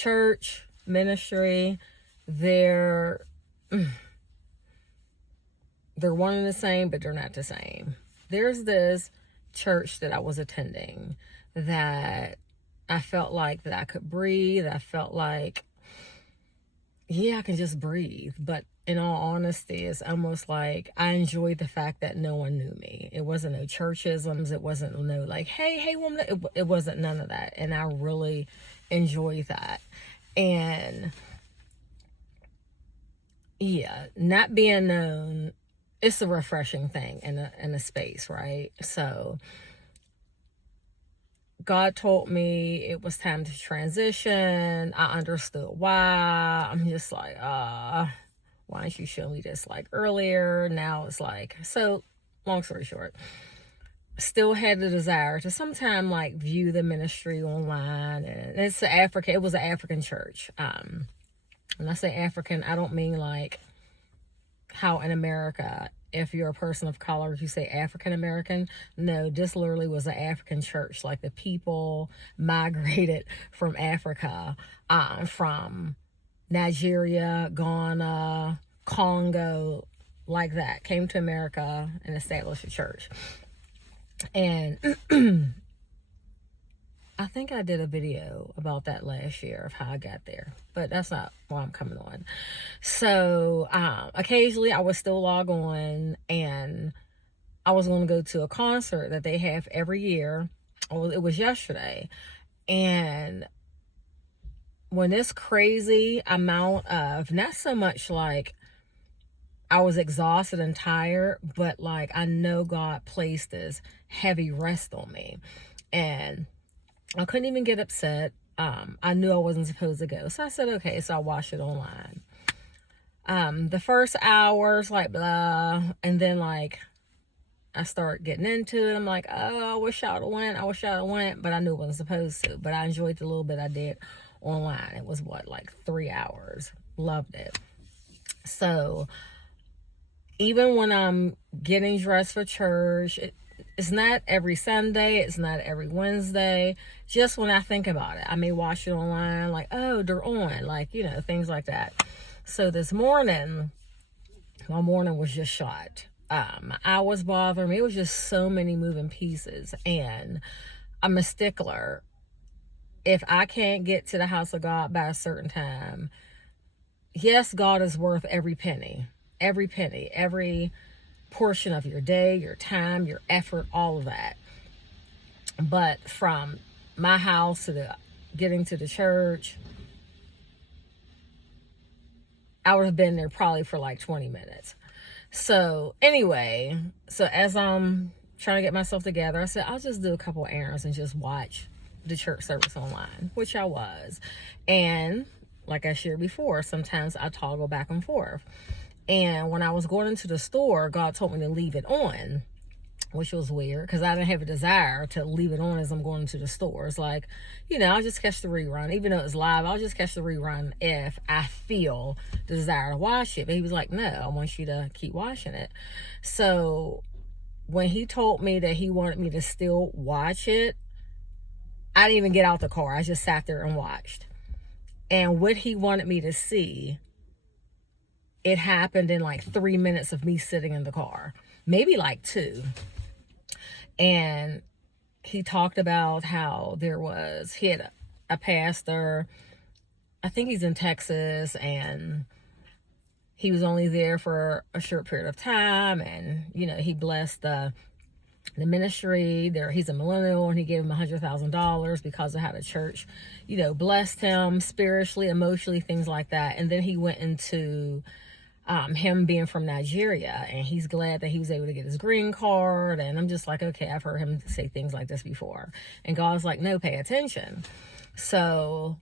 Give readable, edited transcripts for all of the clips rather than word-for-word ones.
church, ministry, they're one and the same, but they're not the same. There's this church that I was attending that I felt like that I could breathe. I felt like, yeah, I can just breathe. But in all honesty, it's almost like I enjoyed the fact that no one knew me. It wasn't no churchisms. It wasn't no like, hey, woman. It wasn't none of that. And I really enjoyed that. And yeah, not being known, it's a refreshing thing in a space, right? So God told me it was time to transition. I understood why. I'm just like, why didn't you show me this like earlier? Now it's like, so long story short, still had the desire to sometime like view the ministry online. And it was an African church. When I say African, I don't mean like how in America, if you're a person of color, you say African American. No, this literally was an African church. Like the people migrated from Africa, from Nigeria, Ghana, Congo, like that, came to America and established a church. And I think I did a video about that last year of how I got there, but that's not why I'm coming on. So occasionally I would still log on, and I was going to go to a concert that they have every year. It was yesterday. And when this crazy amount of, not so much like I was exhausted and tired, but like I know God placed this heavy rest on me. And I couldn't even get upset. I knew I wasn't supposed to go. So I said, okay, so I watched it online. The first hours, like, blah. And then, like, I start getting into it. I'm like, oh, I wish I would have went. But I knew I wasn't supposed to. But I enjoyed the little bit I did online. It was, like 3 hours. Loved it. So, even when I'm getting dressed for church, it's not every Sunday. It's not every Wednesday. Just when I think about it, I may watch it online, like, oh, they're on, like, things like that. So this morning, my morning was just shot. My eye was bothering me. It was just so many moving pieces. And I'm a stickler. If I can't get to the house of God by a certain time, yes, God is worth every penny, every portion of your day, your time, your effort, all of that. But from my house to getting to the church, I would have been there probably for like 20 minutes. So anyway, so as I'm trying to get myself together, I said, I'll just do a couple errands and just watch the church service online, which I was. And like I shared before, sometimes I toggle back and forth. And when I was going into the store, God told me to leave it on, which was weird because I didn't have a desire to leave it on as I'm going into the store. It's like, I'll just catch the rerun. Even though it's live, I'll just catch the rerun if I feel the desire to watch it. But he was like, no, I want you to keep watching it. So when he told me that he wanted me to still watch it, I didn't even get out the car. I just sat there and watched. And what he wanted me to see, it happened in like 3 minutes of me sitting in the car, maybe like 2. And he talked about how he had a pastor, I think he's in Texas, and he was only there for a short period of time. And, he blessed the ministry there. He's a millennial, and he gave him $100,000 because of how the church, blessed him spiritually, emotionally, things like that. And then he went into him being from Nigeria, and he's glad that he was able to get his green card. And I'm just like, okay, I've heard him say things like this before. And God's like, no, pay attention. So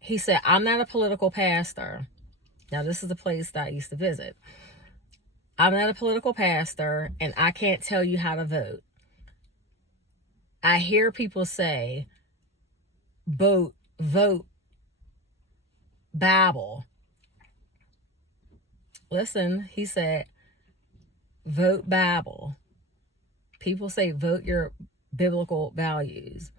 he said, I'm not a political pastor. Now, this is the place that I used to visit. I'm not a political pastor, and I can't tell you how to vote. I hear people say, vote Bible. Listen, he said, vote Bible. People say vote your biblical values.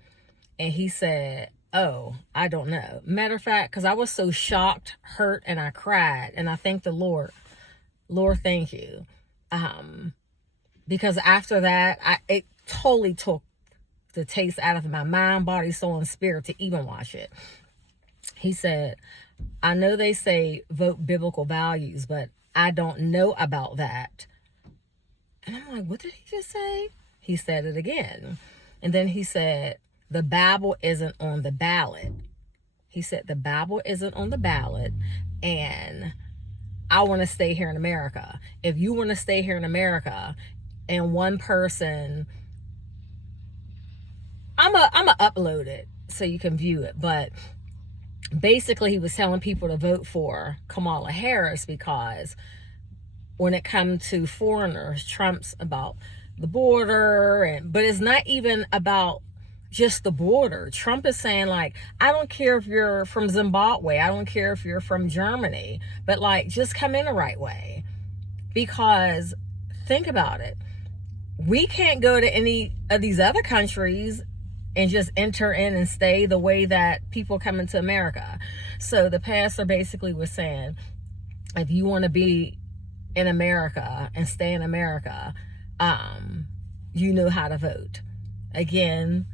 And he said, Oh, I don't know. Matter of fact, because I was so shocked, hurt, and I cried. And I thank the Lord. Lord, thank you. Because after that, it totally took the taste out of my mind, body, soul, and spirit to even watch it. He said, I know they say vote biblical values, but I don't know about that. And I'm like, what did he just say? He said it again. And then he said, the Bible isn't on the ballot. He said, the Bible isn't on the ballot, and I want to stay here in America. If you want to stay here in America and one person, I'm a upload it so you can view it. But basically he was telling people to vote for Kamala Harris because when it comes to foreigners, Trump's about the border, but it's not even about just the border. Trump is saying, like, I don't care if you're from Zimbabwe, I don't care if you're from Germany, but like, just come in the right way. Because think about it, we can't go to any of these other countries and just enter in and stay the way that people come into America. So the pastor basically was saying, if you want to be in America and stay in America, you know how to vote. Again,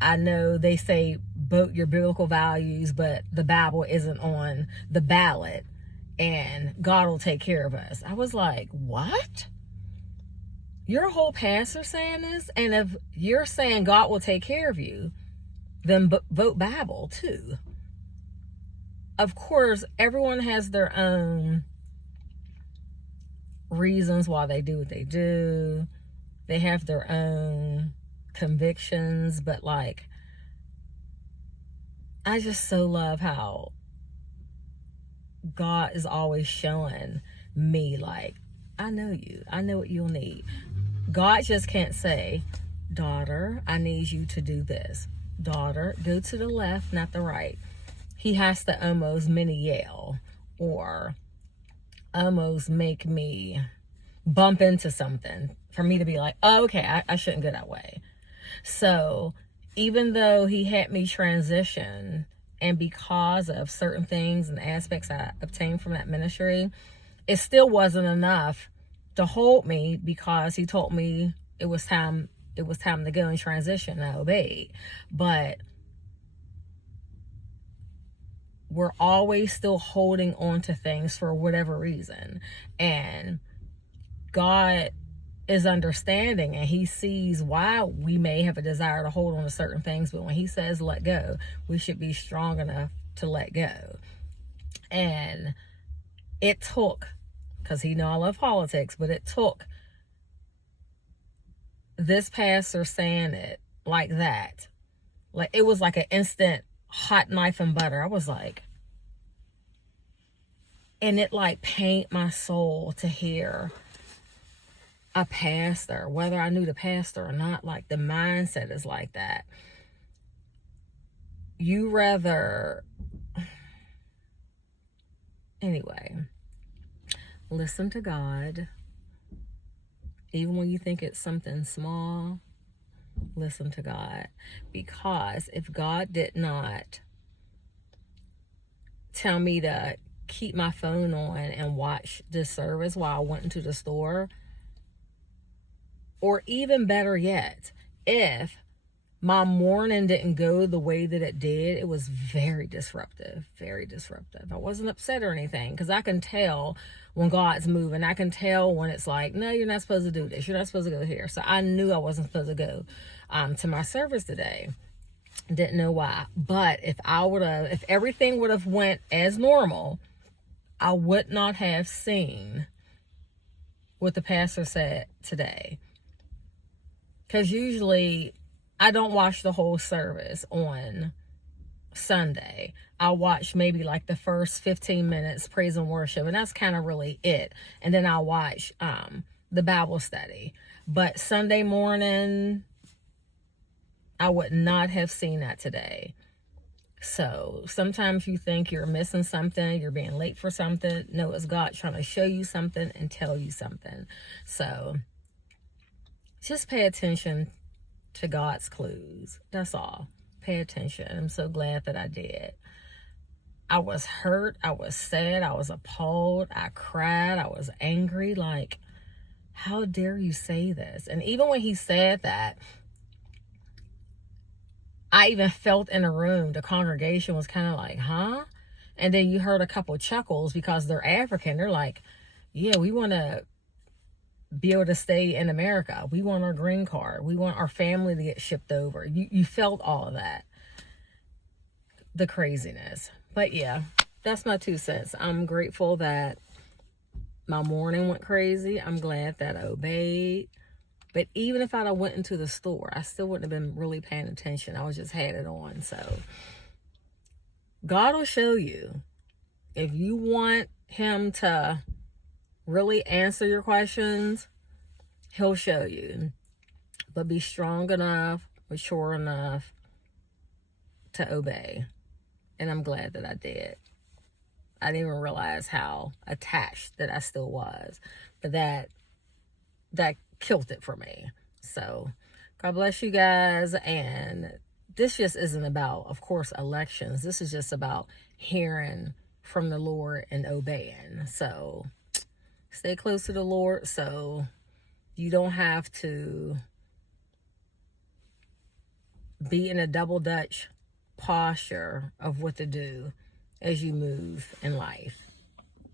I know they say vote your biblical values, but the Bible isn't on the ballot and God will take care of us. I was like, what? Your whole pastor saying this? And if you're saying God will take care of you, then vote Bible too. Of course, everyone has their own reasons why they do what they do. They have their own convictions, but like, I just so love how God is always showing me, like, I know you, I know what you'll need. God just can't say, daughter, I need you to do this. Daughter, go to the left, not the right. He has to almost mini yell or almost make me bump into something for me to be like, oh, okay, I shouldn't go that way. So even though he had me transition, and because of certain things and aspects I obtained from that ministry, it still wasn't enough to hold me, because he told me it was time to go and transition, and I obeyed. But we're always still holding on to things for whatever reason. And God is understanding, and he sees why we may have a desire to hold on to certain things, but when he says let go, we should be strong enough to let go. And it took, because he know I love politics, but it took this pastor saying it like that. Like, it was like an instant hot knife and butter. I was like, and it like pained my soul to hear a pastor, whether I knew the pastor or not, like, the mindset is like that. You rather, anyway, listen to God. Even when you think it's something small, listen to God. Because if God did not tell me to keep my phone on and watch this service while I went into the store, or even better yet, if my morning didn't go the way that it did, it was very disruptive, very disruptive. I wasn't upset or anything, because I can tell when God's moving. I can tell when it's like, no, you're not supposed to do this. You're not supposed to go here. So I knew I wasn't supposed to go to my service today. Didn't know why. But if everything would have went as normal, I would not have seen what the pastor said today. Because usually I don't watch the whole service on Sunday. I'll watch maybe like the first 15 minutes, praise and worship, and that's kind of really it. And then I'll watch the Bible study. But Sunday morning, I would not have seen that today. So sometimes you think you're missing something, you're being late for something. No, it's God trying to show you something and tell you something. So just pay attention to God's clues. That's all. pay attention. I'm so glad that I did. I was hurt. I was sad. I was appalled. I cried. I was angry. Like, how dare you say this? And even when he said that, I even felt in the room, the congregation was kind of like, huh? And then you heard a couple chuckles because they're African. They're like, yeah, we want to be able to stay in America. We want our green card. We want our family to get shipped over. You felt all of that. The craziness. But yeah, that's my 2 cents. I'm grateful that my morning went crazy. I'm glad that I obeyed. But even if I'd have went into the store, I still wouldn't have been really paying attention. I was just had it on. So God will show you. If you want him to really answer your questions, he'll show you. But be strong enough, mature enough to obey. And I'm glad that I did. I didn't even realize how attached that I still was. But that killed it for me. So God bless you guys. And this just isn't about, of course, elections. This is just about hearing from the Lord and obeying. So stay close to the Lord so you don't have to be in a double Dutch posture of what to do as you move in life.